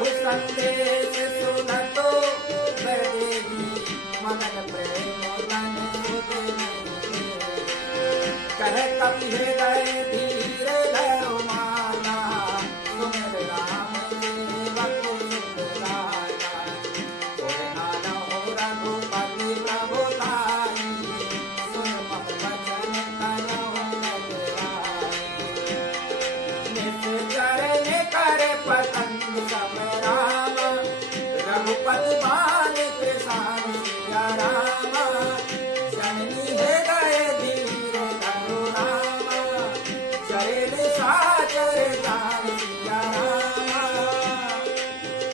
कहु संदेश सुनतो बदेही मगन प्रेम मन सुधे नहीं। कह कवि हृदय धीर धरो माना सुमिर राम सेवक सुख लाना। कोई नाना हो रघुपति प्रभु ताई सुन मम वचन करो नजराई। निश्चर करे पतंग सब राम रघुपति बाल कृष्ण सिया राम।